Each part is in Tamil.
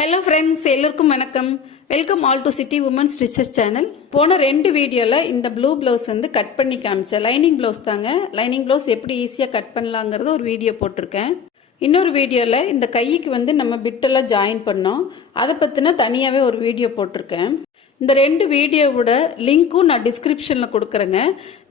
ஹலோ ஃப்ரெண்ட்ஸ், எல்லோருக்கும் வணக்கம். Welcome all to city women stitches channel. போன 2 வீடியோவில் இந்த ப்ளூ ப்ளவுஸ் கட் பண்ணி காமிச்சேன். லைனிங் ப்ளவுஸ் தாங்க. லைனிங் ப்ளவுஸ் எப்படி ஈஸியாக கட் பண்ணலாங்கிறது ஒரு வீடியோ போட்டிருக்கேன். இன்னொரு வீடியோவில் இந்த கைக்கு நம்ம பிட்டெல்லாம் ஜாயின் பண்ணோம். அதை பற்றின தனியாகவே ஒரு வீடியோ போட்டிருக்கேன். இந்த 2 வீடியோவோட லிங்க்கும் நான் டிஸ்கிரிப்ஷனில் கொடுக்குறேங்க.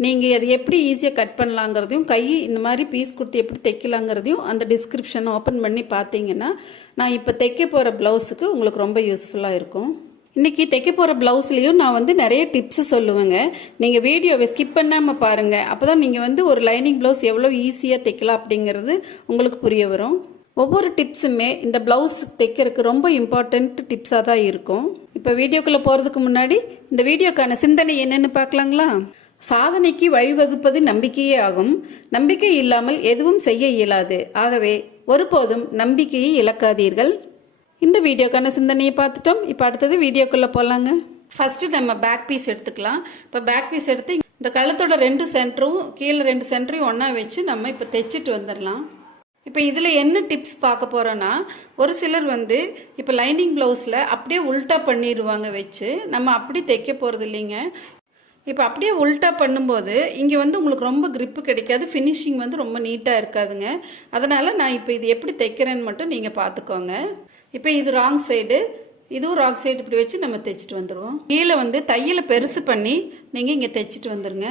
நீங்கள் அது எப்படி ஈஸியாக கட் பண்ணலாங்கிறதையும் கை இந்த மாதிரி பீஸ் கொடுத்து எப்படி தைக்கலாங்கிறதையும் அந்த டிஸ்கிரிப்ஷனை ஓப்பன் பண்ணி பார்த்தீங்கன்னா நான் இப்போ தைக்க போகிற ப்ளவுஸுக்கு உங்களுக்கு ரொம்ப யூஸ்ஃபுல்லாக இருக்கும். இன்றைக்கி தைக்க போகிற ப்ளவுஸ்லேயும் நான் நிறைய டிப்ஸு சொல்லுவேங்க. நீங்கள் வீடியோவை ஸ்கிப் பண்ணாமல் பாருங்கள். அப்போ தான் நீங்கள் ஒரு லைனிங் ப்ளவுஸ் எவ்வளோ ஈஸியாக தைக்கலாம் அப்படிங்கிறது உங்களுக்கு புரிய வரும். ஒவ்வொரு டிப்ஸுமே இந்த ப்ளவுஸ் தைக்கிறதுக்கு ரொம்ப இம்பார்ட்டண்ட் டிப்ஸாக தான் இருக்கும். இப்போ வீடியோக்குள்ளே போகிறதுக்கு முன்னாடி இந்த வீடியோக்கான சிந்தனை என்னென்னு பார்க்கலாங்களா? சாதனைக்கு வழிவகுப்பது நம்பிக்கையே ஆகும். நம்பிக்கை இல்லாமல் எதுவும் செய்ய இயலாது. ஆகவே ஒருபோதும் நம்பிக்கையை இழக்காதீர்கள். இந்த வீடியோக்கான சிந்தனையை பார்த்துட்டோம். இப்போ அடுத்தது வீடியோக்குள்ளே போகலாங்க. ஃபஸ்ட்டு நம்ம பேக் பீஸ் எடுத்துக்கலாம். இப்போ பேக் பீஸ் எடுத்து இந்த கழுத்தோட 2 சென்டரும் கீழே 2 சென்டரையும் ஒன்றா வச்சு நம்ம இப்போ தைச்சிட்டு வந்துடலாம். இப்போ இதில் என்ன டிப்ஸ் பார்க்க போகிறோன்னா, ஒரு சிலர் இப்போ லைனிங் ப்ளவுஸில் அப்படியே உல்ட்டா பண்ணிடுவாங்க வச்சு. நம்ம அப்படி தைக்க போகிறது இல்லைங்க. இப்போ அப்படியே உல்ட்டா பண்ணும்போது இங்கே உங்களுக்கு ரொம்ப கிரிப்பு கிடைக்காது. ஃபினிஷிங் ரொம்ப நீட்டாக இருக்காதுங்க. அதனால் நான் இப்போ இது எப்படி தைக்கிறேன்னு மட்டும் நீங்கள் பார்த்துக்கோங்க. இப்போ இது ராங் சைடு, இதுவும் ராங் சைடு இப்படி வச்சு நம்ம தைச்சிட்டு வந்துடுவோம். கீழே தையலை பெருசு பண்ணி நீங்கள் இங்கே தைச்சிட்டு வந்துடுங்க.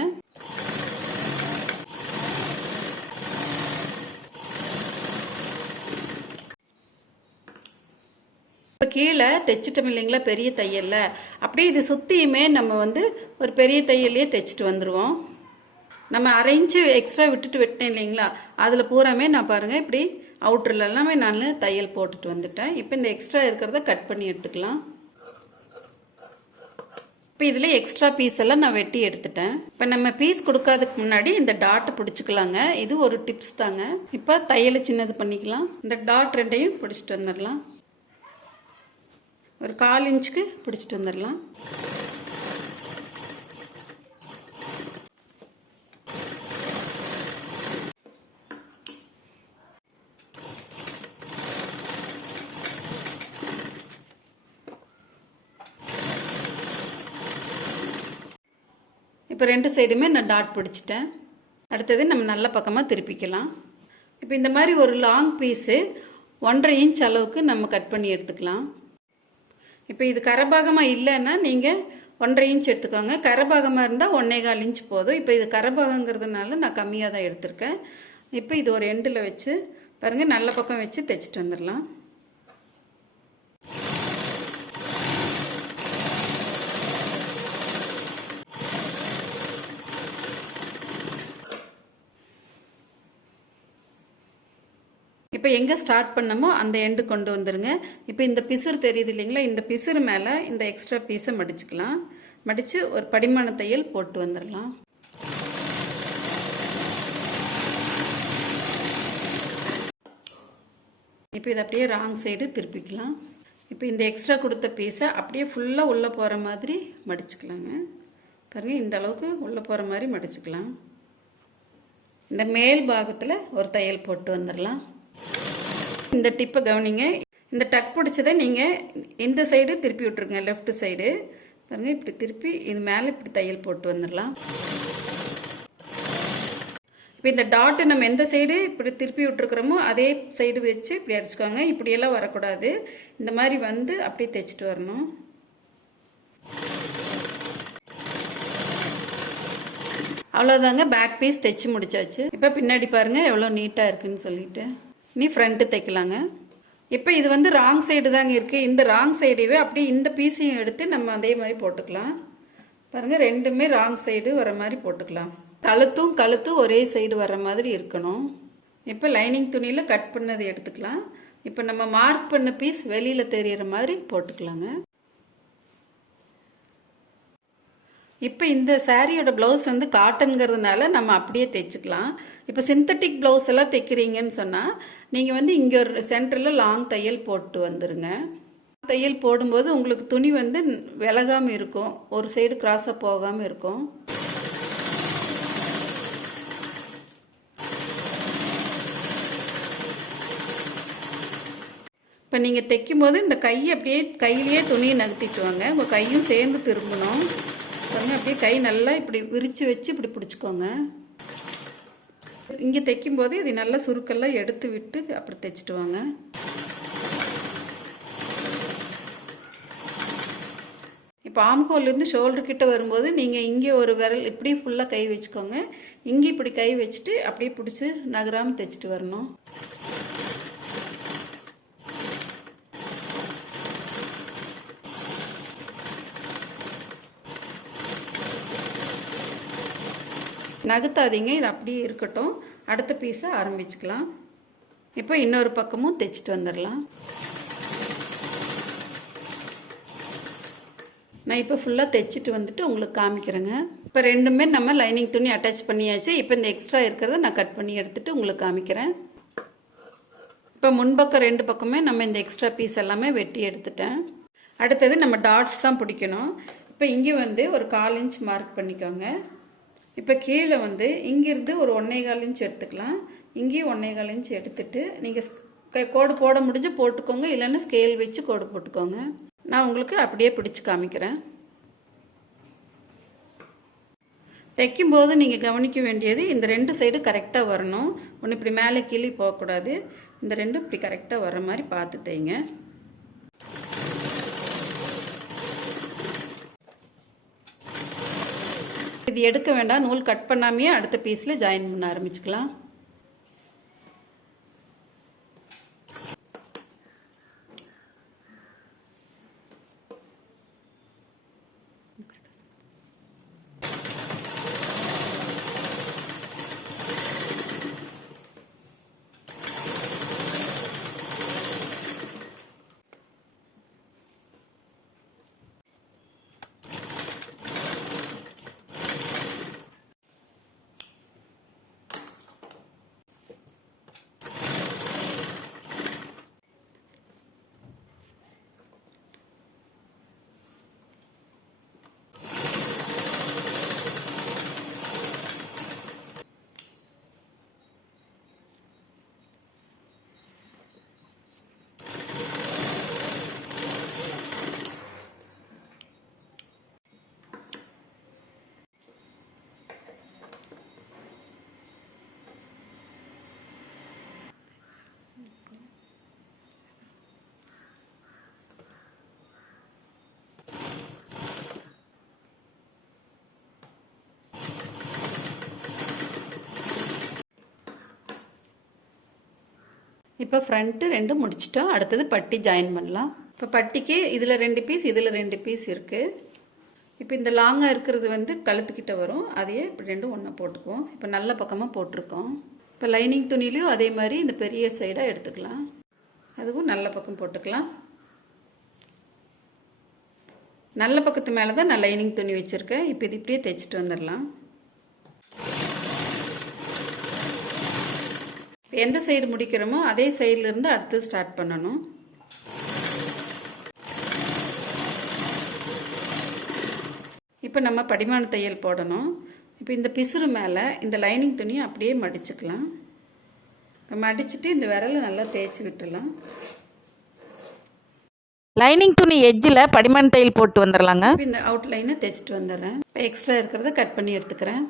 இப்போ கீழே தைச்சிட்டோம் இல்லைங்களா பெரிய தையலில், அப்படியே இது சுற்றியுமே நம்ம ஒரு பெரிய தையல்லையே தைச்சிட்டு வந்துடுவோம். நம்ம 1/2 இன்ச்சு எக்ஸ்ட்ரா விட்டுட்டு வெட்டினேன் இல்லைங்களா, அதில் பூராமே நான் பாருங்கள் இப்படி அவுட்டரில் எல்லாமே நான் தையல் போட்டுட்டு வந்துட்டேன். இப்போ இந்த எக்ஸ்ட்ரா இருக்கிறத கட் பண்ணி எடுத்துக்கலாம். இப்போ இதில் எக்ஸ்ட்ரா பீஸ் எல்லாம் நான் வெட்டி எடுத்துட்டேன். இப்போ நம்ம பீஸ் கொடுக்கறதுக்கு முன்னாடி இந்த டாட்டை பிடிச்சிக்கலாங்க. இது ஒரு டிப்ஸ் தாங்க. இப்போ தையலை சின்னது பண்ணிக்கலாம். இந்த டாட் 2ஐயும் பிடிச்சிட்டு வந்துடலாம். ஒரு 1/4 இன்ச்சுக்கு பிடிச்சிட்டு வந்துடலாம். இப்போ 2 சைடுமே நான் டாட் பிடிச்சிட்டேன். அடுத்தது நம்ம நல்ல பக்கமாக திருப்பிக்கலாம். இப்போ இந்த மாதிரி ஒரு லாங் பீஸு 1/2 இன்ச் அளவுக்கு நம்ம கட் பண்ணி எடுத்துக்கலாம். இப்போ இது கரபாகமாக இல்லைன்னா நீங்கள் 1/2 இன்ச் எடுத்துக்கோங்க. கரபாகமாக இருந்தால் 1.25 இன்ச் போதும். இப்போ இது கரபாகங்கிறதுனால நான் கம்மியாக தான் எடுத்திருக்கேன். இப்போ இது ஒரு எண்டில் வச்சு பாருங்கள், நல்ல பக்கம் வச்சு தைச்சிட்டு வந்துடலாம். இப்போ எங்கே ஸ்டார்ட் பண்ணமோ அந்த எண்டு கொண்டு வந்துடுங்க. இப்போ இந்த பிசுறு தெரியுது இல்லைங்களா, இந்த பிசுறு மேலே இந்த எக்ஸ்ட்ரா பீஸை மடிச்சுக்கலாம். மடித்து ஒரு படிமான தையல் போட்டு வந்துடலாம். இப்போ இதை அப்படியே ராங் சைடு திருப்பிக்கலாம். இப்போ இந்த எக்ஸ்ட்ரா கொடுத்த பீஸை அப்படியே ஃபுல்லாக உள்ளே போகிற மாதிரி மடிச்சுக்கலாங்க. பாருங்கள், இந்த அளவுக்கு உள்ளே போகிற மாதிரி மடிச்சுக்கலாம். இந்த மேல் பாகத்தில் ஒரு தையல் போட்டு வந்துடலாம். இந்த டிப்பை கவனிங்க. இந்த டக் பிடிச்சதை நீங்கள் இந்த சைடு திருப்பி விட்டுருங்க, லெஃப்ட் சைடு பாருங்கள். இப்படி திருப்பி இது மேலே இப்படி தையல் போட்டு வந்துடலாம். இப்போ இந்த டாட்டு நம்ம எந்த சைடு இப்படி திருப்பி விட்டுருக்குறோமோ அதே சைடு வச்சு இப்படி அடிச்சுக்கோங்க. இப்படியெல்லாம் வரக்கூடாது. இந்த மாதிரி அப்படியே தைச்சிட்டு வரணும். அவ்வளோதாங்க, பேக் பீஸ் தைச்சி முடிச்சாச்சு. இப்போ பின்னாடி பாருங்கள் எவ்வளோ நீட்டாக இருக்குதுன்னு சொல்லிட்டு. நீ ஃப்ரண்ட்டு தைக்கலாங்க. இப்போ இது ராங் சைடு தாங்க இருக்குது. இந்த ராங் சைடையே அப்படியே இந்த பீஸையும் எடுத்து நம்ம அதே மாதிரி போட்டுக்கலாம். பாருங்கள், 2மே ராங் சைடு வர மாதிரி போட்டுக்கலாம். கழுத்தும் ஒரே சைடு வர மாதிரி இருக்கணும். இப்போ லைனிங் துணியில் கட் பண்ணதை எடுத்துக்கலாம். இப்போ நம்ம மார்க் பண்ண பீஸ் வெளியில் தெரிகிற மாதிரி போட்டுக்கலாங்க. இப்போ இந்த சாரியோட ப்ளவுஸ் காட்டனுங்கிறதுனால நம்ம அப்படியே தைச்சிக்கலாம். இப்போ சிந்தட்டிக் ப்ளவுஸ் எல்லாம் தைக்கிறீங்கன்னு சொன்னால் நீங்கள் இங்கே ஒரு சென்டரில் லாங் தையல் போட்டு வந்துடுங்க. தையல் போடும்போது உங்களுக்கு துணி விலகாமல் இருக்கும், ஒரு சைடு கிராஸாக போகாமல் இருக்கும். இப்போ இப்போ நீங்கள் தைக்கும்போது இந்த கையை அப்படியே கையிலேயே துணியை நகர்த்திட்டு வாங்க. உங்கள் கையும் சேர்ந்து திரும்பணும். பாருங்க, அப்படியே கை நல்லா இப்படி விரித்து வச்சு இப்படி பிடிச்சிக்கோங்க. இங்கே தைக்கும்போது இது நல்லா சுருக்கெல்லாம் எடுத்து விட்டு அப்படி தைச்சிட்டு வாங்க. இப்போ ஆம்ஹோல்லேருந்து ஷோல்டர் கிட்ட வரும்போது நீங்கள் இங்கே ஒரு விரல் இப்படி ஃபுல்லாக கை வச்சுக்கோங்க. இங்கே இப்படி கை வச்சுட்டு அப்படியே பிடிச்சி நகராமல் தைச்சிட்டு வரணும். நகர்த்தாதீங்க, இது அப்படியே இருக்கட்டும். அடுத்த பீஸை ஆரம்பிச்சுக்கலாம். இப்போ இன்னொரு பக்கமும் தைச்சிட்டு வந்துடலாம். நான் இப்போ ஃபுல்லாக தைச்சிட்டு வந்துட்டு உங்களுக்கு காமிக்கிறேங்க. இப்போ ரெண்டுமே நம்ம லைனிங் துணி அட்டாச் பண்ணியாச்சு. இப்போ இந்த எக்ஸ்ட்ரா இருக்கிறத நான் கட் பண்ணி எடுத்துகிட்டு உங்களுக்கு காமிக்கிறேன். இப்போ முன்பக்கம் ரெண்டு பக்கமே நம்ம இந்த எக்ஸ்ட்ரா பீஸ் எல்லாமே வெட்டி எடுத்துட்டேன். அடுத்தது நம்ம டாட்ஸ் தான் பிடிக்கணும். இப்போ இங்கே வந்து ஒரு 1/4 இன்ச் மார்க் பண்ணிக்கோங்க. இப்போ கீழே வந்து இங்கிருந்து ஒரு 1.25 இன்ச் எடுத்துக்கலாம். இங்கேயும் 1.25 இன்ச் எடுத்துட்டு நீங்கள் கோடு போட முடிஞ்சு போட்டுக்கோங்க, இல்லைன்னா ஸ்கேல் வச்சு கோடு போட்டுக்கோங்க. நான் உங்களுக்கு அப்படியே பிடிச்சி காமிக்கிறேன். தைக்கும்போது நீங்கள் கவனிக்க வேண்டியது இந்த 2 சைடு கரெக்டாக வரணும். ஒன்று இப்படி மேலே கீழே போகக்கூடாது. இந்த 2 இப்படி கரெக்டாக வர மாதிரி பார்த்து தைங்க. இது எடுக்க வேண்டாம், நூல் கட் பண்ணாமையே அடுத்த பீஸில் ஜாயின் பண்ண ஆரம்பிச்சுக்கலாம். இப்போ ஃப்ரண்ட்டு 2 முடிச்சிட்டோம். அடுத்தது பட்டி ஜாயின் பண்ணலாம். இப்போ பட்டிக்கு இதில் 2 பீஸ், இதில் 2 பீஸ் இருக்குது. இப்போ இந்த லாங்காக இருக்கிறது வந்து கழுத்துக்கிட்ட வரும். அதையே இப்படி 2 ஒன்றா போட்டுக்குவோம். இப்போ நல்ல பக்கமாக போட்டிருக்கோம். இப்போ லைனிங் துணிலையும் அதே மாதிரி இந்த பெரிய சைடாக எடுத்துக்கலாம். அதுவும் நல்ல பக்கம் போட்டுக்கலாம். நல்ல பக்கத்து மேலே தான் நான் லைனிங் துணி வச்சுருக்கேன். இப்போ இது இப்படியே தைச்சிட்டு வந்துடலாம். எந்த சைடு முடிக்கிறோமோ அதே சைட்லேருந்து அடுத்து ஸ்டார்ட் பண்ணணும். இப்போ நம்ம படிமான தையல் போடணும். இப்போ இந்த பிசுறு மேலே இந்த லைனிங் துணியை அப்படியே மடிச்சுக்கலாம். மடிச்சுட்டு இந்த விரலை நல்லா தேய்ச்சி விட்டுடலாம். லைனிங் துணி எட்ஜில் படிமான தையல் போட்டு வந்துடலாங்க. இந்த அவுட்லைனை தைச்சிட்டு வந்துடுறேன். இப்போ எக்ஸ்ட்ரா இருக்கிறத கட் பண்ணி எடுத்துக்கிறேன்.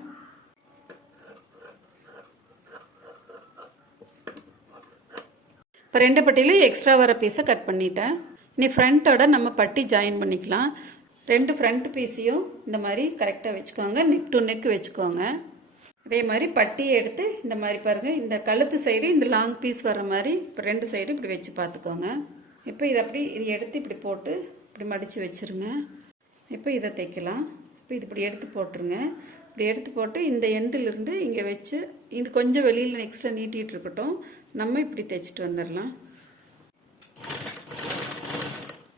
இப்போ 2 பட்டியிலும் எக்ஸ்ட்ரா வர பீஸை கட் பண்ணிட்டேன். இனி ஃப்ரண்ட்டோட நம்ம பட்டி ஜாயின் பண்ணிக்கலாம். 2 ஃப்ரண்ட் பீஸையும் இந்த மாதிரி கரெக்டாக வச்சுக்கோங்க. நெக் டு நெக் வச்சுக்கோங்க. அதே மாதிரி பட்டியை எடுத்து இந்த மாதிரி பாருங்கள், இந்த கழுத்து சைடு இந்த லாங் பீஸ் வர மாதிரி இப்போ 2 சைடு இப்படி வச்சு பார்த்துக்கோங்க. இப்போ இதை அப்படி இது எடுத்து இப்படி போட்டு இப்படி மடித்து வச்சுருங்க. இப்போ இதை தைக்கலாம். இப்போ இது இப்படி எடுத்து போட்டுருங்க. இப்படி எடுத்து போட்டு இந்த எண்டிலிருந்து இங்கே வச்சு இது கொஞ்சம் வெளியில் எக்ஸ்ட்ரா நீட்டிகிட்டு இருக்கட்டும். நம்ம இப்படி தைச்சிட்டு வந்துடலாம்.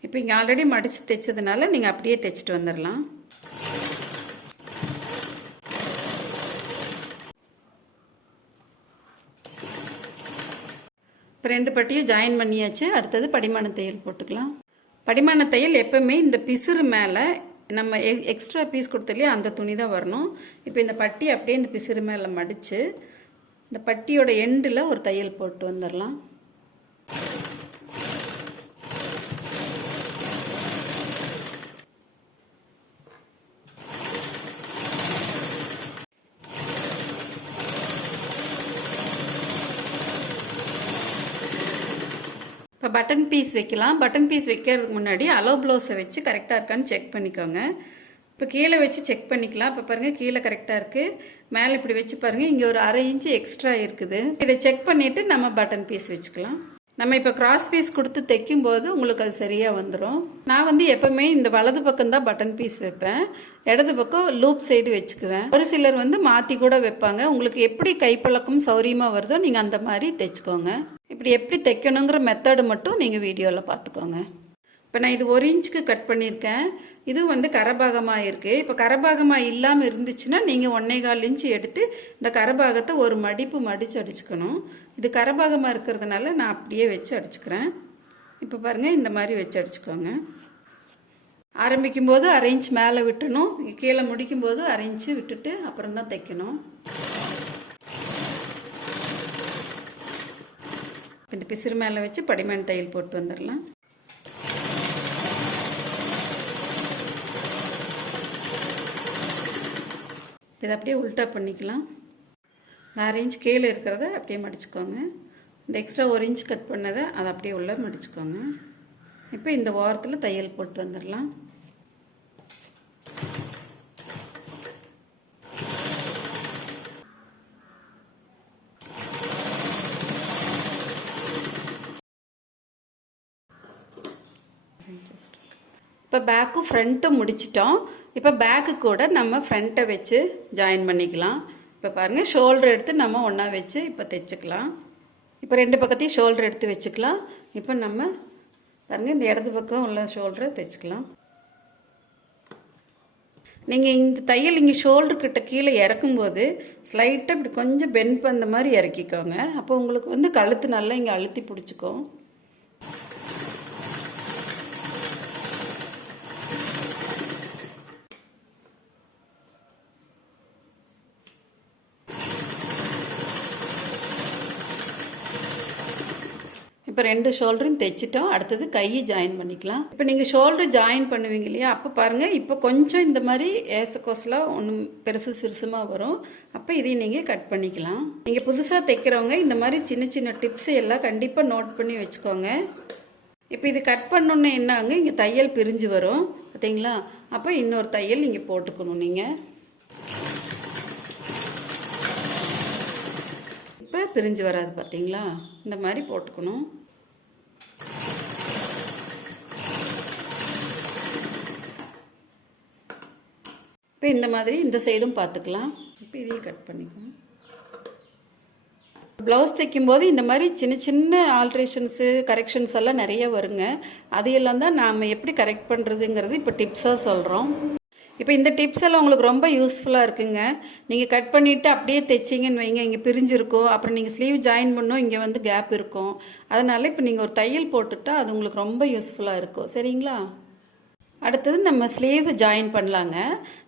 இப்போ இங்கே ஆல்ரெடி மடித்து தைச்சதுனால நீங்கள் அப்படியே தைச்சிட்டு வந்துடலாம். இப்போ 2 பட்டியும் ஜாயின் பண்ணியாச்சு. அடுத்தது படிமான தையல் போட்டுக்கலாம். படிமான தையல் எப்பவுமே இந்த பிசுறு மேலே நம்ம எக்ஸ்ட்ரா பீஸ் கொடுத்தலையே அந்த துணி தான் வரணும். இப்போ இந்த பட்டி அப்படியே இந்த பிசுறு மேலே மடித்து இந்த பட்டியோட எண்டில் ஒரு தையல் போட்டு வந்துடலாம். இப்போ பட்டன் பீஸ் வைக்கலாம். பட்டன் பீஸ் வைக்கிறதுக்கு முன்னாடி அலோ ப்ளவுஸை வச்சு கரெக்டாக இருக்கான்னு செக் பண்ணிக்கோங்க. இப்போ கீழே வச்சு செக் பண்ணிக்கலாம். இப்போ பாருங்கள் கீழே கரெக்டாக இருக்குது. மேலே இப்படி வச்சு பாருங்கள், இங்கே ஒரு 1/2 இன்ச்சு எக்ஸ்ட்ரா இருக்குது. இதை செக் பண்ணிவிட்டு நம்ம பட்டன் பீஸ் வச்சுக்கலாம். நம்ம இப்போ கிராஸ் பீஸ் கொடுத்து தைக்கும்போது உங்களுக்கு அது சரியாக வந்துடும். நான் வந்து எப்போவுமே இந்த வலது பக்கம் தான் பட்டன் பீஸ் வைப்பேன், இடது பக்கம் லூப் சைடு வச்சுக்குவேன். ஒரு சிலர் வந்து மாற்றி கூட வைப்பாங்க. உங்களுக்கு எப்படி கைப்பழக்கம் சௌரியமாக வருதோ நீங்கள் அந்த மாதிரி தைச்சிக்கோங்க. இப்படி எப்படி தைக்கணுங்கிற மெத்தடு மட்டும் நீங்கள் வீடியோவில் பார்த்துக்கோங்க. இப்போ நான் இது 1 இன்ச்சுக்கு கட் பண்ணியிருக்கேன். இது வந்து கரபாகமாக இருக்குது. இப்போ கரபாகமாக இல்லாமல் இருந்துச்சுன்னா நீங்கள் 1.25 இன்ச்சு எடுத்து இந்த கரபாகத்தை ஒரு மடிப்பு மடித்து அடிச்சுக்கணும். இது கரபாகமாக இருக்கிறதுனால நான் அப்படியே வச்சு அடிச்சுக்கிறேன். இப்போ பாருங்கள் இந்த மாதிரி வச்சு அடிச்சுக்கோங்க. ஆரம்பிக்கும் போது 1/2 இன்ச் மேலே விட்டுணும், கீழே முடிக்கும் போது 1/2 இன்ச்சு விட்டுட்டு அப்புறம் தான் தைக்கணும். இந்த பிசிறு மேலே வச்சு படிமன் தையல் போட்டு வந்துடலாம். இதை அப்படியே உல்ட்டா பண்ணிக்கலாம். இந்த 1/2 இன்ச் கீழே இருக்கிறத அப்படியே மடிச்சுக்கோங்க. இந்த எக்ஸ்ட்ரா 1 இன்ச் கட் பண்ணதை அதை அப்படியே உள்ளே மடிச்சுக்கோங்க. இப்போ இந்த ஓரத்தில் தையல் போட்டு வந்துடலாம். இப்போ பேக்கும் ஃப்ரண்ட்டும் முடிச்சிட்டோம். இப்போ பேக்கு கூட நம்ம ஃப்ரண்ட்டை வச்சு ஜாயின் பண்ணிக்கலாம். இப்போ பாருங்கள் ஷோல்டர் எடுத்து நம்ம ஒன்றா வச்சு இப்போ தைச்சிக்கலாம். இப்போ 2 பக்கத்தையும் ஷோல்டர் எடுத்து வச்சுக்கலாம். இப்போ நம்ம பாருங்கள் இந்த இடது பக்கம் உள்ள ஷோல்டரை தைச்சிக்கலாம். நீங்கள் இந்த தையல் இங்கே ஷோல்டர்கிட்ட கீழே இறக்கும்போது ஸ்லைட்டாக இப்படி கொஞ்சம் பெண்ட் பண்ண மாதிரி இறக்கிக்கோங்க. அப்போ உங்களுக்கு வந்து கழுத்து நல்லா இங்கே அழுத்தி பிடிச்சிக்கும். இப்போ 2 ஷோல்டரும் தைச்சிட்டோம். அடுத்தது கையை ஜாயின் பண்ணிக்கலாம். இப்போ நீங்கள் ஷோல்டர் ஜாயின் பண்ணுவீங்க இல்லையா, அப்போ பாருங்கள் இப்போ கொஞ்சம் இந்த மாதிரி ஏசக்கோசலாக ஒன்றும் பெருசு சிறுசுமாக வரும். அப்போ இதையும் நீங்கள் கட் பண்ணிக்கலாம். நீங்கள் புதுசாக தைக்கிறவங்க இந்த மாதிரி சின்ன சின்ன டிப்ஸை எல்லாம் கண்டிப்பாக நோட் பண்ணி வச்சுக்கோங்க. இப்போ இது கட் பண்ணோன்னே என்னாங்க, இங்கே தையல் பிரிஞ்சு வரும் பார்த்தீங்களா. அப்போ இன்னொரு தையல் நீங்கள் போட்டுக்கணும். நீங்கள் இப்போ பிரிஞ்சு வராது பார்த்தீங்களா, இந்த மாதிரி போட்டுக்கணும். இப்போ இந்த மாதிரி இந்த சைடும் பார்த்துக்கலாம். இப்போ இதையும் கட் பண்ணிக்கணும். ப்ளவுஸ் தைக்கும்போது இந்த மாதிரி சின்ன சின்ன ஆல்ட்ரேஷன்ஸு கரெக்ஷன்ஸ் எல்லாம் நிறைய வருங்க. அதையெல்லாம் தான் நாம் எப்படி கரெக்ட் பண்ணுறதுங்கிறது இப்போ டிப்ஸாக சொல்கிறோம். இப்போ இந்த டிப்ஸ் எல்லாம் உங்களுக்கு ரொம்ப யூஸ்ஃபுல்லாக இருக்குங்க. நீங்கள் கட் பண்ணிவிட்டு அப்படியே தைச்சிங்கன்னு வைங்க, இங்கே பிரிஞ்சிருக்கும். அப்புறம் நீங்கள் ஸ்லீவ் ஜாயின் பண்ணோம், இங்கே வந்து கேப் இருக்கும். அதனால் இப்போ நீங்கள் ஒரு தையல் போட்டுட்டா அது உங்களுக்கு ரொம்ப யூஸ்ஃபுல்லாக இருக்கும். சரிங்களா? அடுத்தது நம்ம ஸ்லீவ் ஜாயின் பண்ணலாங்க.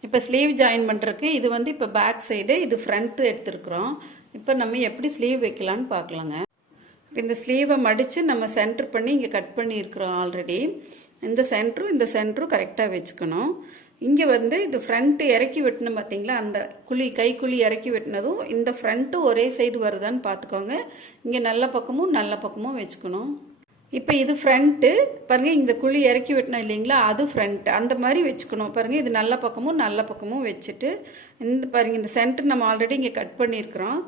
இப்போ ஸ்லீவ் ஜாயின் பண்ணுறதுக்கு இது வந்து இப்போ பேக் சைடு, இது ஃப்ரண்ட்டு எடுத்துருக்குறோம். இப்போ நம்ம எப்படி ஸ்லீவ் வைக்கலான்னு பார்க்கலாங்க. இப்போ இந்த ஸ்லீவை மடித்து நம்ம சென்டர் பண்ணி இங்கே கட் பண்ணியிருக்கிறோம் ஆல்ரெடி. இந்த சென்டரும் கரெக்டாக வச்சுக்கணும். இங்கே வந்து இது ஃப்ரண்ட்டு இறக்கி வெட்டணும் பார்த்தீங்களா, அந்த கைக்குழி இறக்கி வெட்டினதும் இந்த ஃப்ரண்ட்டும் ஒரே சைடு வருதான்னு பார்த்துக்கோங்க. இங்கே நல்ல பக்கமும் வச்சுக்கணும். இப்போ இது ஃப்ரண்ட்டு பாருங்கள், இந்த குழி இறக்கி வெட்டினோம் இல்லைங்களா, அது ஃப்ரண்ட். அந்த மாதிரி வச்சுக்கணும். பாருங்கள் இது நல்ல பக்கமும் வச்சுட்டு இந்த பாருங்கள் இந்த சென்டர் நம்ம ஆல்ரெடி இங்கே கட் பண்ணியிருக்கிறோம்.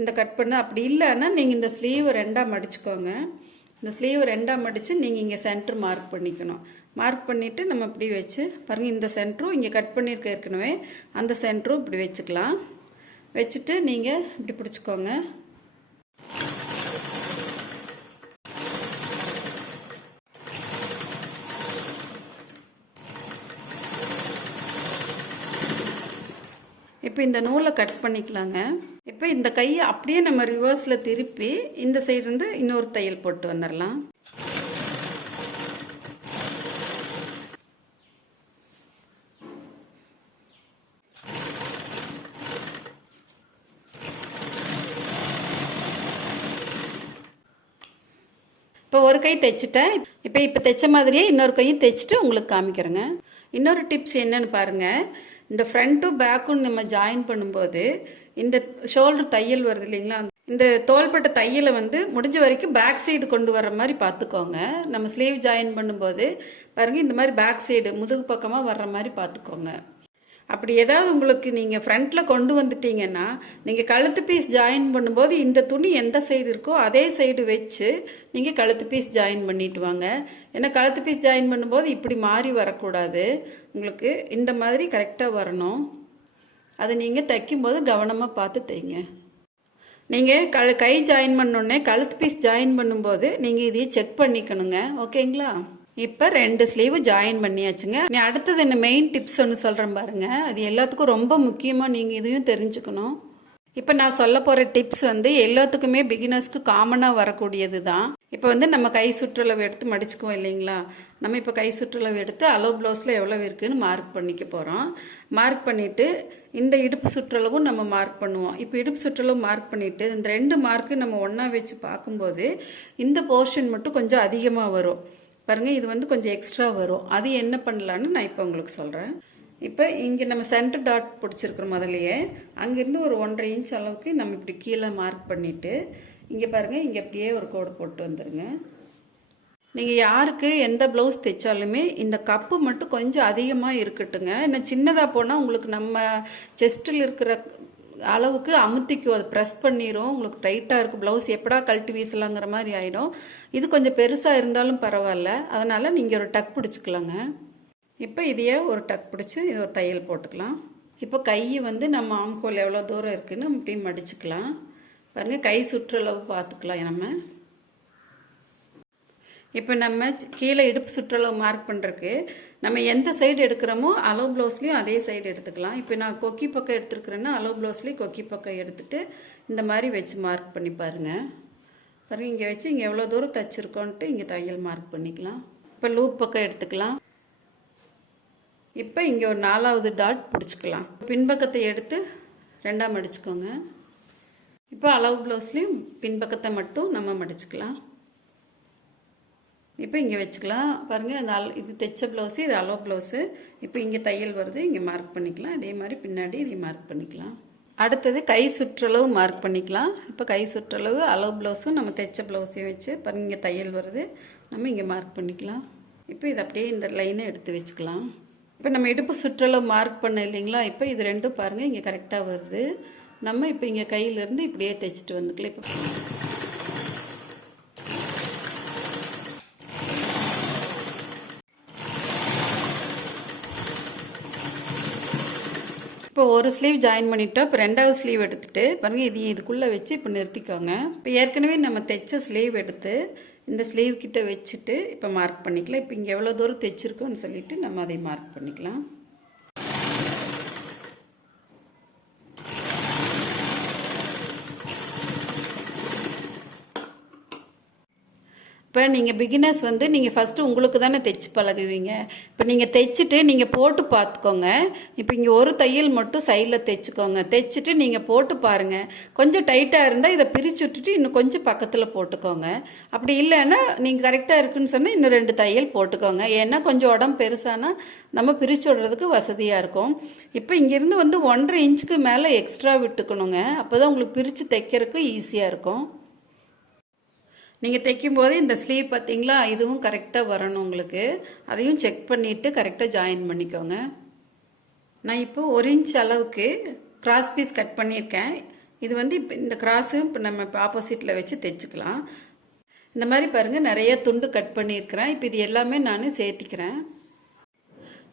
இந்த கட் பண்ண அப்படி இல்லைன்னா நீங்கள் இந்த ஸ்லீவை 2ஆக மடிச்சுக்கோங்க. இந்த ஸ்லீவை 2ஆக மடித்து நீங்கள் இங்கே சென்டர் மார்க் பண்ணிக்கணும். மார்க் பண்ணிவிட்டு நம்ம இப்படி வச்சு பாருங்கள், இந்த சென்டரும் இங்கே கட் பண்ணியிருக்க ஏற்கனவே, அந்த சென்டரும் இப்படி வச்சுக்கலாம். வச்சுட்டு நீங்கள் இப்படி பிடிச்சிக்கோங்க. இப்போ இந்த நூலை கட் பண்ணிக்கலாங்க. இப்போ இந்த கையை அப்படியே நம்ம ரிவர்ஸில் திருப்பி இந்த சைடு இருந்து இன்னொரு தையல் போட்டு வந்துடலாம். இப்போ ஒரு கை தைச்சிட்டேன். இப்போ தைச்ச மாதிரியே இன்னொரு கையும் தைச்சிட்டு உங்களுக்கு காமிக்கிறேங்க. இன்னொரு டிப்ஸ் என்னன்னு பாருங்கள். இந்த ஃப்ரண்ட்டும் பேக்கும் நம்ம ஜாயின் பண்ணும்போது இந்த ஷோல்டர் தையல் வருது இல்லைங்களா, இந்த தோள்பட்டை தையலை வந்து முடிஞ்ச வரைக்கும் பேக் சைடு கொண்டு வர மாதிரி பார்த்துக்கோங்க. நம்ம ஸ்லீவ் ஜாயின் பண்ணும்போது பாருங்கள், இந்த மாதிரி பேக் சைடு முதுகு பக்கமாக வர்ற மாதிரி பார்த்துக்கோங்க. அப்படி ஏதாவது உங்களுக்கு நீங்கள் ஃப்ரண்ட்டில் கொண்டு வந்துட்டீங்கன்னா, நீங்கள் கழுத்து பீஸ் ஜாயின் பண்ணும்போது இந்த துணி எந்த சைடு இருக்கோ அதே சைடு வச்சு நீங்கள் கழுத்து பீஸ் ஜாயின் பண்ணிட்டு வாங்க. ஏன்னா கழுத்து பீஸ் ஜாயின் பண்ணும்போது இப்படி மாறி வரக்கூடாது, உங்களுக்கு இந்த மாதிரி கரெக்டாக வரணும். அதை நீங்கள் தைக்கும்போது கவனமாக பார்த்து தைங்க. நீங்கள் கை ஜாயின் பண்ணோடனே கழுத்து பீஸ் ஜாயின் பண்ணும்போது நீங்கள் இதையும் செக் பண்ணிக்கணுங்க. ஓகேங்களா? இப்போ 2 ஸ்லீவு ஜாயின் பண்ணியாச்சுங்க. நீ அடுத்தது என்ன மெயின் டிப்ஸ் ஒன்று சொல்கிறேன் பாருங்கள். அது எல்லாத்துக்கும் ரொம்ப முக்கியமாக நீங்கள் இதையும் தெரிஞ்சுக்கணும். இப்போ நான் சொல்ல போகிற டிப்ஸ் வந்து எல்லாத்துக்குமே பிகினர்ஸ்க்கு காமனாக வரக்கூடியது தான். இப்போ வந்து நம்ம கை சுற்றளவு எடுத்து மடிச்சுக்குவோம் இல்லைங்களா? நம்ம இப்போ கை சுற்றளவு எடுத்து அலோ ப்ளவுஸில் எவ்வளோ இருக்குதுன்னு மார்க் பண்ணிக்க போகிறோம். மார்க் பண்ணிவிட்டு இந்த இடுப்பு சுற்றளவும் நம்ம மார்க் பண்ணுவோம். இப்போ இடுப்பு சுற்றளவு மார்க் பண்ணிவிட்டு இந்த 2 மார்க்கு நம்ம ஒன்றா வச்சு பார்க்கும்போது இந்த போர்ஷன் மட்டும் கொஞ்சம் அதிகமாக வரும் பாருங்கள். இது வந்து கொஞ்சம் எக்ஸ்ட்ரா வரும். அது என்ன பண்ணலான்னு நான் இப்போ உங்களுக்கு சொல்கிறேன். இப்போ இங்கே நம்ம சென்டர் டாட் பிடிச்சிருக்கிறோம் முதலையே. அங்கேருந்து ஒரு 1.5 இன்ச் அளவுக்கு நம்ம இப்படி கீழே மார்க் பண்ணிவிட்டு இங்கே பாருங்கள், இங்கே அப்படியே ஒரு கோடு போட்டு வந்துடுங்க. நீங்கள் யாருக்கு எந்த ப்ளவுஸ் தைச்சாலுமே இந்த கப்பு மட்டும் கொஞ்சம் அதிகமாக இருக்கட்டுங்க. இன்னும் சின்னதாக போனால் உங்களுக்கு நம்ம செஸ்ட்டில் இருக்கிற அளவுக்கு அமுத்திக்கும், அது ப்ரெஸ் பண்ணிடும், உங்களுக்கு டைட்டாக இருக்கும். ப்ளவுஸ் எப்படா கழட்டி வீசலாங்கிற மாதிரி ஆகிடும். இது கொஞ்சம் பெருசாக இருந்தாலும் பரவாயில்ல, அதனால் நீங்கள் ஒரு டக் பிடிச்சிக்கலாங்க. இப்போ இதையே ஒரு டக் பிடிச்சி இது ஒரு தையல் போட்டுக்கலாம். இப்போ கை வந்து நம்ம ஆம்கோல் எவ்வளோ தூரம் இருக்குதுன்னு இப்படி மடிச்சுக்கலாம். பாருங்கள், கை சுற்றளவு பார்த்துக்கலாம் நம்ம. இப்போ நம்ம கீழே இடுப்பு சுற்றளவு மார்க் பண்ணுறதுக்கு நம்ம எந்த சைடு எடுக்கிறோமோ அலோ ப்ளவுஸ்லேயும் அதே சைடு எடுத்துக்கலாம். இப்போ நான் கொக்கி பக்கம் எடுத்துருக்குறேன்னா அலோ ப்ளவுஸ்லேயும் கொக்கி பக்கம் எடுத்துகிட்டு இந்த மாதிரி வச்சு மார்க் பண்ணி பாருங்கள். பாருங்கள், இங்கே வச்சு இங்கே எவ்வளோ தூரம் தைச்சிருக்கோன்ட்டு இங்கே தையல் மார்க் பண்ணிக்கலாம். இப்போ லூப் பக்கம் எடுத்துக்கலாம். இப்போ இங்கே ஒரு 4வது டாட் பிடிச்சிக்கலாம். பின்பக்கத்தை எடுத்து 2ஆக மடிச்சுக்கோங்க. இப்போ அளவு ப்ளவுஸ்லேயும் பின்பக்கத்தை மட்டும் நம்ம மடிச்சுக்கலாம். இப்போ இங்கே வச்சுக்கலாம். பாருங்கள், அந்த இது தைச்ச ப்ளவுஸு, இது அலோ ப்ளவுஸு. இப்போ இங்கே தையல் வருது, இங்கே மார்க் பண்ணிக்கலாம். இதே மாதிரி பின்னாடி இதை மார்க் பண்ணிக்கலாம். அடுத்தது கை சுற்றளவு மார்க் பண்ணிக்கலாம். இப்போ கை சுற்றளவு அலோ ப்ளவுஸும் நம்ம தைச்ச ப்ளவுஸையும் வச்சு பாருங்கள், இங்கே தையல் வருது, நம்ம இங்கே மார்க் பண்ணிக்கலாம். இப்போ இது அப்படியே இந்த லைனை எடுத்து வச்சுக்கலாம். இப்போ நம்ம இடுப்பு சுற்றளவு மார்க் பண்ண இல்லைங்களா? இப்போ இது 2 பாருங்கள் இங்கே கரெக்டாக வருது. நம்ம இப்போ இங்கே கையிலேருந்து இப்படியே தைச்சிட்டு வந்துக்கலாம். இப்போ ஒரு ஸ்லீவ் ஜாயின் பண்ணிட்டோம். இப்போ 2வது ஸ்லீவ் எடுத்துகிட்டு பாருங்கள், இதையும் இதுக்குள்ளே வச்சு இப்போ நிறுத்திக்கோங்க. இப்போ ஏற்கனவே நம்ம தைச்ச ஸ்லீவ் எடுத்து இந்த ஸ்லீவ் கிட்ட வச்சுட்டு இப்போ மார்க் பண்ணிக்கலாம். இப்போ இங்கே எவ்வளோ தூரம் தைச்சிருக்கோன்னு சொல்லிட்டு நம்ம அதை மார்க் பண்ணிக்கலாம். இப்போ நீங்கள் பிகினர்ஸ் வந்து நீங்கள் ஃபஸ்ட்டு உங்களுக்கு தானே தைச்சி பழகுவீங்க. இப்போ நீங்கள் தைச்சிட்டு நீங்கள் போட்டு பார்த்துக்கோங்க. இப்போ இங்கே ஒரு தையல் மட்டும் சைடில் தைச்சிக்கோங்க. தைச்சிட்டு நீங்கள் போட்டு பாருங்கள். கொஞ்சம் டைட்டாக இருந்தால் இதை பிரித்து விட்டுட்டு இன்னும் கொஞ்சம் பக்கத்தில் போட்டுக்கோங்க. அப்படி இல்லைன்னா நீங்கள் கரெக்டாக இருக்குன்னு சொன்னால் இன்னும் 2 தையல் போட்டுக்கோங்க. ஏன்னா கொஞ்சம் உடம்பு பெருசானா நம்ம பிரித்து விடுறதுக்கு வசதியாக இருக்கும். இப்போ இங்கேருந்து வந்து 1.5 இன்ச்சுக்கு மேலே எக்ஸ்ட்ரா விட்டுக்கணுங்க. அப்போ தான் உங்களுக்கு பிரித்து தைக்கிறதுக்கு ஈஸியாக இருக்கும். நீங்கள் தைக்கும்போது இந்த ஸ்லீவ் பார்த்தீங்களா, இதுவும் கரெக்டாக வரணும் உங்களுக்கு. அதையும் செக் பண்ணிவிட்டு கரெக்டாக ஜாயின் பண்ணிக்கோங்க. நான் இப்போ 1 இன்ச் அளவுக்கு கிராஸ் பீஸ் கட் பண்ணியிருக்கேன். இது வந்து இப்போ இந்த கிராஸு இப்போ நம்ம இப்போ ஆப்போசிட்டில் வச்சு தைச்சிக்கலாம். இந்த மாதிரி பாருங்கள், நிறைய துண்டு கட் பண்ணியிருக்கிறேன். இப்போ இது எல்லாமே நான் சேர்த்திக்கிறேன்.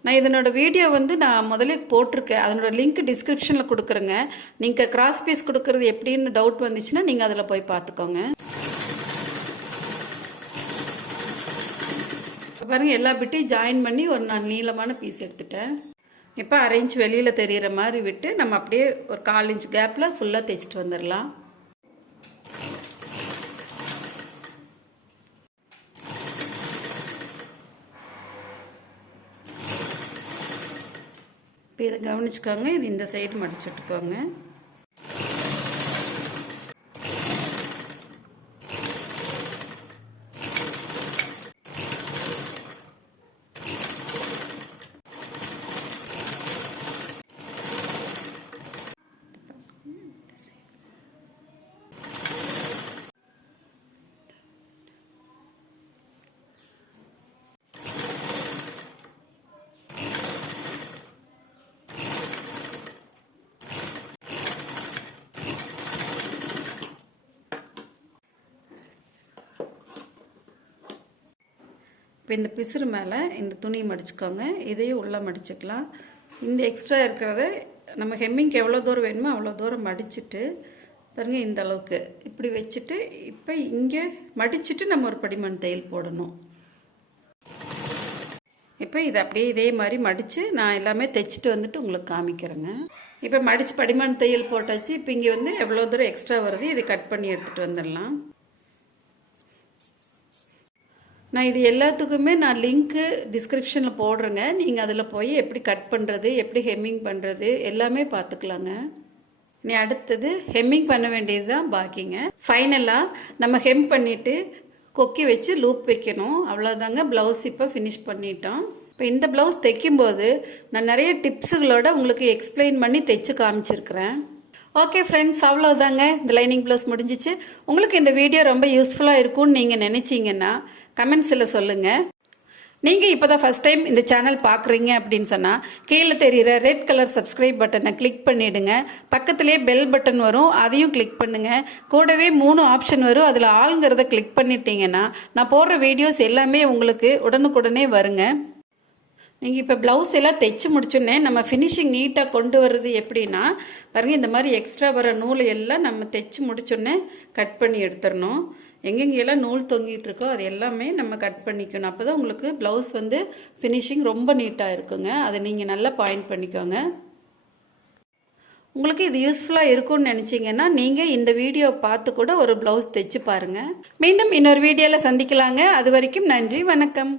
நான் இதனோட வீடியோ வந்து நான் முதல்ல போட்டிருக்கேன். அதனோட லிங்க் டிஸ்கிரிப்ஷனில் கொடுக்குறேங்க. நீங்கள் கிராஸ் பீஸ் கொடுக்குறது எப்படின்னு டவுட் வந்துச்சுன்னா நீங்கள் அதில் போய் பார்த்துக்கோங்க. பாருங்கள், எல்லா பிட்டையும் ஜாயின் பண்ணி ஒரு நான் நீளமான பீஸ் எடுத்துட்டேன். இப்போ 1/2 இன்ச் வெளியில் தெரிகிற மாதிரி விட்டு நம்ம அப்படியே ஒரு 1/4 இன்ச் கேப்பில் ஃபுல்லாக தைச்சிட்டு வந்துடலாம். இப்போ இதை கவனிச்சுக்கோங்க. இது இந்த சைடு மடிச்சு விட்டுக்கோங்க. இப்போ இந்த பிசுறு மேலே இந்த துணியை மடிச்சுக்கோங்க. இதையும் உள்ளே மடிச்சுக்கலாம். இந்த எக்ஸ்ட்ரா இருக்கிறத நம்ம ஹெம்மிங்க்கு எவ்வளோ தூரம் வேணுமோ அவ்வளோ தூரம் மடிச்சுட்டு பாருங்கள், இந்த அளவுக்கு இப்படி வச்சுட்டு இப்போ இங்கே மடிச்சுட்டு நம்ம ஒரு படிமண் தையல் போடணும். இப்போ இதை அப்படியே இதே மாதிரி மடித்து நான் எல்லாமே தைச்சிட்டு வந்துட்டு உங்களுக்கு காமிக்கிறேங்க. இப்போ மடித்து படிமண் தையல் போட்டாச்சு. இப்போ இங்கே வந்து எவ்வளோ தூரம் எக்ஸ்ட்ரா வருது இதை கட் பண்ணி எடுத்துகிட்டு வந்துடலாம். நான் இது எல்லாத்துக்குமே நான் லிங்க்கு டிஸ்கிரிப்ஷனில் போடுறேங்க. நீங்கள் அதில் போய் எப்படி கட் பண்ணுறது, எப்படி ஹெம்மிங் பண்ணுறது எல்லாமே பார்த்துக்கலாங்க. நீ அடுத்தது ஹெம்மிங் பண்ண வேண்டியது தான் பாக்கிங்க. ஃபைனலாக நம்ம ஹெம் பண்ணிவிட்டு கொக்கி வச்சு லூப் வைக்கணும். அவ்வளோதாங்க. ப்ளவுஸ் இப்போ ஃபினிஷ் பண்ணிட்டோம். இப்போ இந்த ப்ளவுஸ் தைக்கும்போது நான் நிறைய டிப்ஸுகளோடு உங்களுக்கு எக்ஸ்பிளைன் பண்ணி தைச்சு காமிச்சிருக்கிறேன். ஓகே ஃப்ரெண்ட்ஸ், அவ்வளோதாங்க. இந்த லைனிங் ப்ளவுஸ் முடிஞ்சிச்சு. உங்களுக்கு இந்த வீடியோ ரொம்ப யூஸ்ஃபுல்லாக இருக்கும்னு நீங்கள் நினச்சிங்கன்னா கமெண்ட்ஸில் சொல்லுங்கள். நீங்கள் இப்போ தான் ஃபஸ்ட் டைம் இந்த சேனல் பார்க்குறீங்க அப்படின்னு சொன்னால் கீழே தெரிகிற ரெட் கலர் சப்ஸ்கிரைப் பட்டனை கிளிக் பண்ணிவிடுங்க. பக்கத்துலேயே பெல் பட்டன் வரும், அதையும் கிளிக் பண்ணுங்கள். கூடவே 3 ஆப்ஷன் வரும், அதில் ஆளுங்கிறத கிளிக் பண்ணிட்டீங்கன்னா நான் போடுற வீடியோஸ் எல்லாமே உங்களுக்கு உடனுக்குடனே வருங்க. நீங்கள் இப்போ ப்ளவுஸ் எல்லாம் தைச்சி முடிச்சோன்னே நம்ம ஃபினிஷிங் நீட்டாக கொண்டு வர்றது எப்படின்னா பாருங்கள், இந்த மாதிரி எக்ஸ்ட்ரா வர நூலை எல்லாம் நம்ம தைச்சி முடிச்சோன்னே கட் பண்ணி எடுத்துடணும். எங்கெங்கெல்லாம் நூல் தொங்கிட்டு இருக்கோ அது எல்லாமே நம்ம கட் பண்ணிக்கணும். அப்போ தான் உங்களுக்கு ப்ளவுஸ் வந்து ஃபினிஷிங் ரொம்ப நீட்டாக இருக்குங்க. அதை நீங்கள் நல்லா பாயிண்ட் பண்ணிக்கோங்க. உங்களுக்கு இது யூஸ்ஃபுல்லாக இருக்கும்னு நினச்சிங்கன்னா நீங்கள் இந்த வீடியோ பார்த்து கூட ஒரு ப்ளவுஸ் தைச்சி பாருங்கள். மீண்டும் இன்னொரு வீடியோவில் சந்திக்கலாங்க. அது வரைக்கும் நன்றி, வணக்கம்.